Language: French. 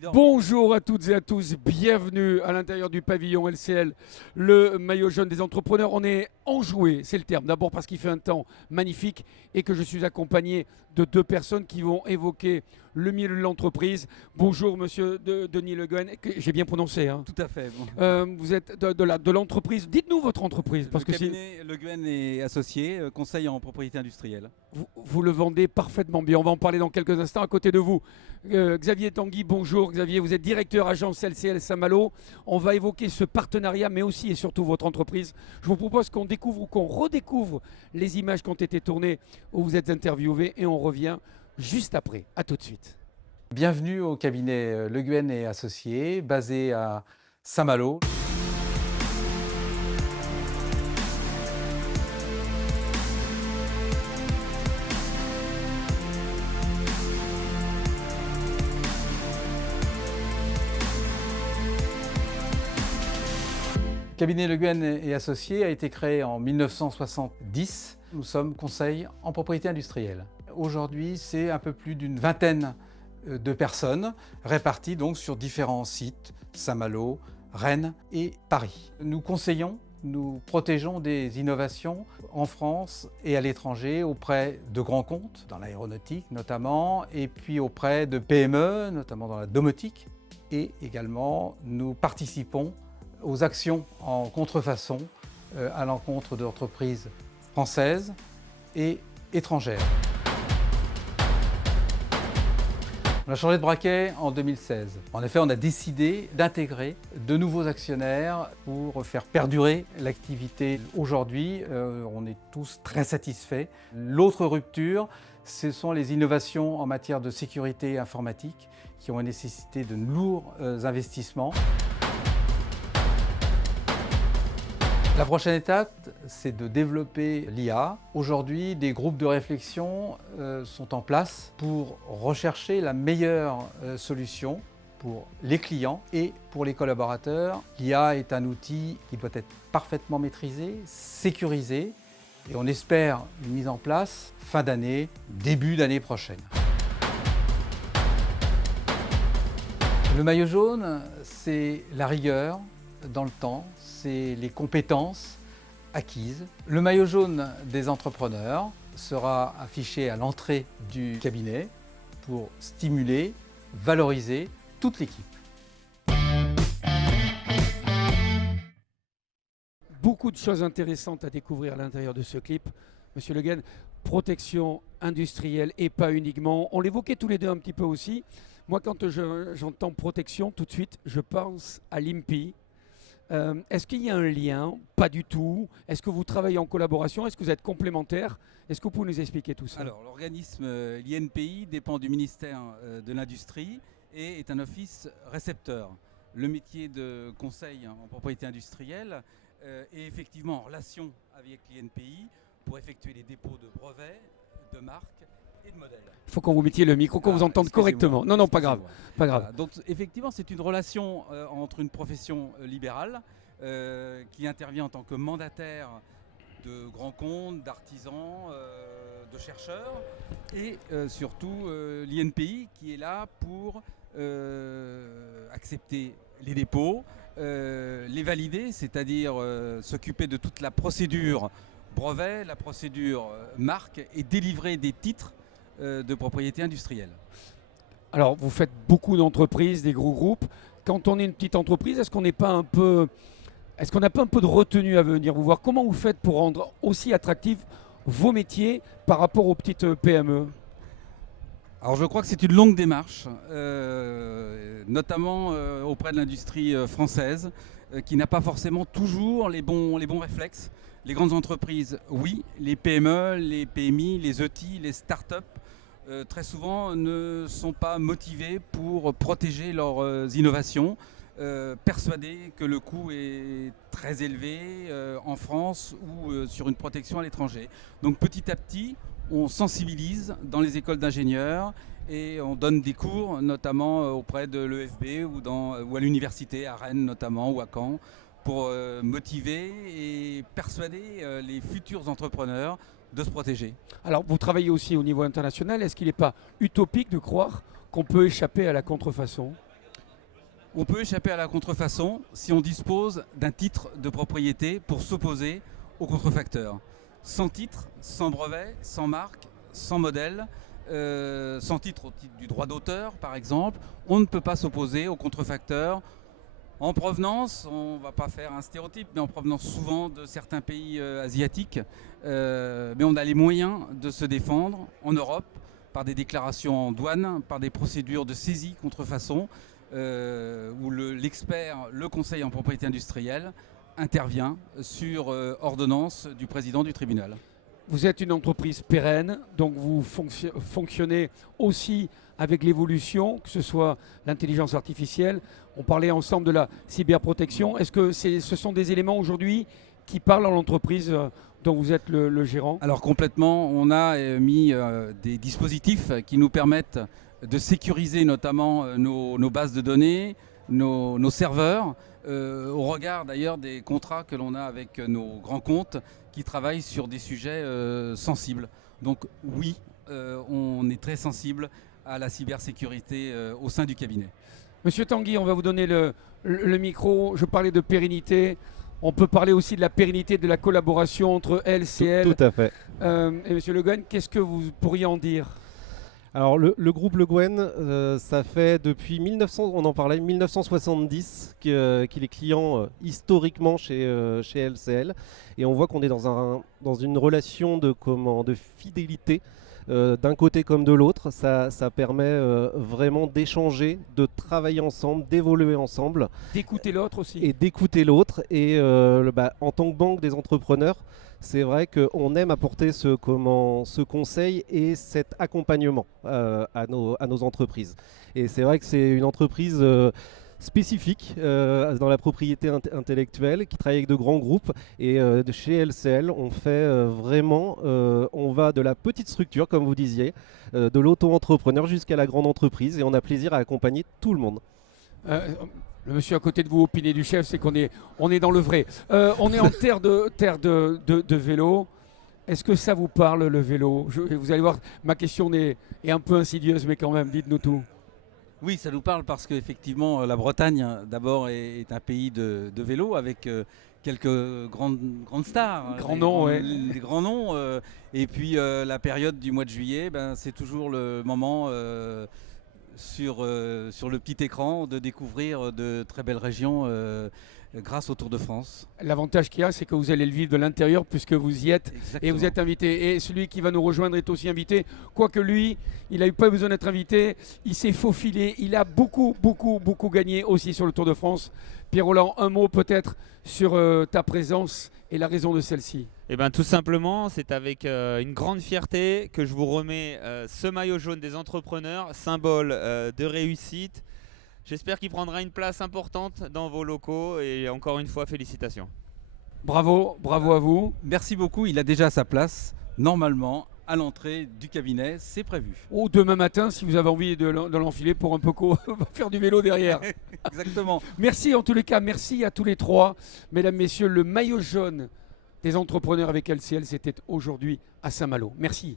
Bonjour à toutes et à tous, bienvenue à l'intérieur du pavillon LCL, le maillot jaune des entrepreneurs. On est enjoué, c'est le terme, d'abord parce qu'il fait un temps magnifique et que je suis accompagné de deux personnes qui vont évoquer le milieu de l'entreprise. Bonjour monsieur Denis Le Guen, j'ai bien prononcé. Hein. Tout à fait. Bon. Vous êtes de l'entreprise, dites-nous votre entreprise. Parce Le que cabinet Le Guen et Associés, conseil en propriété industrielle. vous le vendez parfaitement bien, on va en parler dans quelques instants. À côté de vous, Xavier Tanguy, bonjour Xavier, vous êtes directeur agence LCL Saint-Malo. On va évoquer ce partenariat, mais aussi et surtout votre entreprise. Je vous propose qu'on découvre ou qu'on redécouvre les images qui ont été tournées où vous êtes interviewé et on revient juste après. À tout de suite. Bienvenue au cabinet Le Guen et Associés, basé à Saint-Malo. Le cabinet Le Guen et Associés a été créé en 1970. Nous sommes conseil en propriété industrielle. Aujourd'hui, c'est un peu plus d'une vingtaine de personnes réparties donc sur différents sites, Saint-Malo, Rennes et Paris. Nous conseillons, nous protégeons des innovations en France et à l'étranger auprès de grands comptes, dans l'aéronautique notamment, et puis auprès de PME, notamment dans la domotique. Et également, nous participons aux actions en contrefaçon à l'encontre d'entreprises françaises et étrangères. On a changé de braquet en 2016. En effet, on a décidé d'intégrer de nouveaux actionnaires pour faire perdurer l'activité. Aujourd'hui, on est tous très satisfaits. L'autre rupture, ce sont les innovations en matière de sécurité informatique qui ont nécessité de lourds investissements. La prochaine étape, c'est de développer l'IA. Aujourd'hui, des groupes de réflexion sont en place pour rechercher la meilleure solution pour les clients et pour les collaborateurs. L'IA est un outil qui doit être parfaitement maîtrisé, sécurisé, et on espère une mise en place fin d'année, début d'année prochaine. Le maillot jaune, c'est la rigueur dans le temps, c'est les compétences acquises. Le maillot jaune des entrepreneurs sera affiché à l'entrée du cabinet pour stimuler, valoriser toute l'équipe. Beaucoup de choses intéressantes à découvrir à l'intérieur de ce clip. Monsieur Le Guen, protection industrielle et pas uniquement. On l'évoquait tous les deux un petit peu aussi. Moi, quand j'entends protection, tout de suite, je pense à l'INPI. Est-ce qu'il y a un lien? Pas du tout. Est-ce que vous travaillez en collaboration? Est-ce que vous êtes complémentaires? Est-ce que vous pouvez nous expliquer tout ça? Alors, l'organisme l'INPI dépend du ministère de l'Industrie et est un office récepteur. Le métier de conseil en propriété industrielle est effectivement en relation avec l'INPI pour effectuer les dépôts de brevets, de marques et de modèles. Il faut qu'on vous mettiez le micro, qu'on vous entende correctement. Non, pas grave. Pas grave. Voilà. Donc effectivement, c'est une relation entre une profession libérale qui intervient en tant que mandataire de grands comptes, d'artisans, de chercheurs et surtout l'INPI qui est là pour accepter les dépôts, les valider, c'est-à-dire s'occuper de toute la procédure brevet, la procédure marque et délivrer des titres de propriété industrielle. Alors, vous faites beaucoup d'entreprises, des gros groupes. Quand on est une petite entreprise, est-ce qu'on n'a pas un peu de retenue à venir vous voir? Comment vous faites pour rendre aussi attractifs vos métiers par rapport aux petites PME? Alors je crois que c'est une longue démarche, notamment auprès de l'industrie française, qui n'a pas forcément toujours les bons réflexes. Les grandes entreprises, oui. Les PME, les PMI, les ETI, les start-up, très souvent ne sont pas motivés pour protéger leurs innovations, persuadés que le coût est très élevé en France ou sur une protection à l'étranger. Donc petit à petit, on sensibilise dans les écoles d'ingénieurs et on donne des cours, notamment auprès de l'EFB ou à l'université, à Rennes notamment, ou à Caen, pour motiver et persuader les futurs entrepreneurs de se protéger. Alors, vous travaillez aussi au niveau international. Est-ce qu'il n'est pas utopique de croire qu'on peut échapper à la contrefaçon? On peut échapper à la contrefaçon si on dispose d'un titre de propriété pour s'opposer au contrefacteur. Sans titre, sans brevet, sans marque, sans modèle, sans titre au titre du droit d'auteur par exemple, on ne peut pas s'opposer au contrefacteur en provenance, on ne va pas faire un stéréotype, mais en provenance souvent de certains pays asiatiques. Mais on a les moyens de se défendre en Europe par des déclarations en douane, par des procédures de saisie contrefaçon, où l'expert, le conseil en propriété industrielle, intervient sur ordonnance du président du tribunal. Vous êtes une entreprise pérenne, donc vous fonctionnez aussi avec l'évolution, que ce soit l'intelligence artificielle. On parlait ensemble de la cyberprotection. Est-ce que ce sont des éléments aujourd'hui qui parlent à l'entreprise dont vous êtes le gérant? Alors complètement, on a mis des dispositifs qui nous permettent de sécuriser notamment nos bases de données, nos serveurs, au regard d'ailleurs des contrats que l'on a avec nos grands comptes qui travaillent sur des sujets sensibles. Donc oui, on est très sensible à la cybersécurité au sein du cabinet. Monsieur Tanguy, on va vous donner le micro. Je parlais de pérennité. On peut parler aussi de la pérennité de la collaboration entre LCL. Tout à fait. Et Monsieur Le Guen, qu'est-ce que vous pourriez en dire? Alors le groupe Le Guen, ça fait depuis 1970 qu'il est client historiquement chez LCL. Et on voit qu'on est dans une relation de fidélité. D'un côté comme de l'autre, ça permet vraiment d'échanger, de travailler ensemble, d'évoluer ensemble. D'écouter l'autre aussi. Et d'écouter l'autre. Et en tant que banque des entrepreneurs, c'est vrai qu'on aime apporter ce conseil et cet accompagnement à nos entreprises. Et c'est vrai que c'est une entreprise spécifique dans la propriété intellectuelle qui travaille avec de grands groupes. Et chez LCL, on fait on va de la petite structure, comme vous disiez, de l'auto-entrepreneur jusqu'à la grande entreprise. Et on a plaisir à accompagner tout le monde. Le monsieur à côté de vous, au Pinet du Chef, c'est qu'on est dans le vrai. On est en terre de vélo. Est-ce que ça vous parle, le vélo? Vous allez voir, ma question est un peu insidieuse, mais quand même, dites-nous tout. Oui, ça nous parle parce qu'effectivement, la Bretagne, d'abord, est un pays de vélo avec quelques grandes stars. Grands noms, oui. Les grands noms. Et puis, la période du mois de juillet, c'est toujours le moment sur le petit écran de découvrir de très belles régions grâce au Tour de France. L'avantage qu'il y a, c'est que vous allez le vivre de l'intérieur puisque vous y êtes. Exactement. Et vous êtes invité. Et celui qui va nous rejoindre est aussi invité. Quoique lui, il n'a eu pas besoin d'être invité. Il s'est faufilé. Il a beaucoup gagné aussi sur le Tour de France. Pierre-Roland, un mot peut-être sur ta présence et la raison de celle-ci. Eh bien, tout simplement, c'est avec une grande fierté que je vous remets ce maillot jaune des entrepreneurs, symbole de réussite. J'espère qu'il prendra une place importante dans vos locaux et encore une fois, félicitations. Bravo à vous. Merci beaucoup, il a déjà sa place, normalement, à l'entrée du cabinet, c'est prévu. Ou demain matin, si vous avez envie de l'enfiler pour un peu faire du vélo derrière. Exactement. Merci en tous les cas, merci à tous les trois. Mesdames, messieurs, le maillot jaune des entrepreneurs avec LCL, c'était aujourd'hui à Saint-Malo. Merci.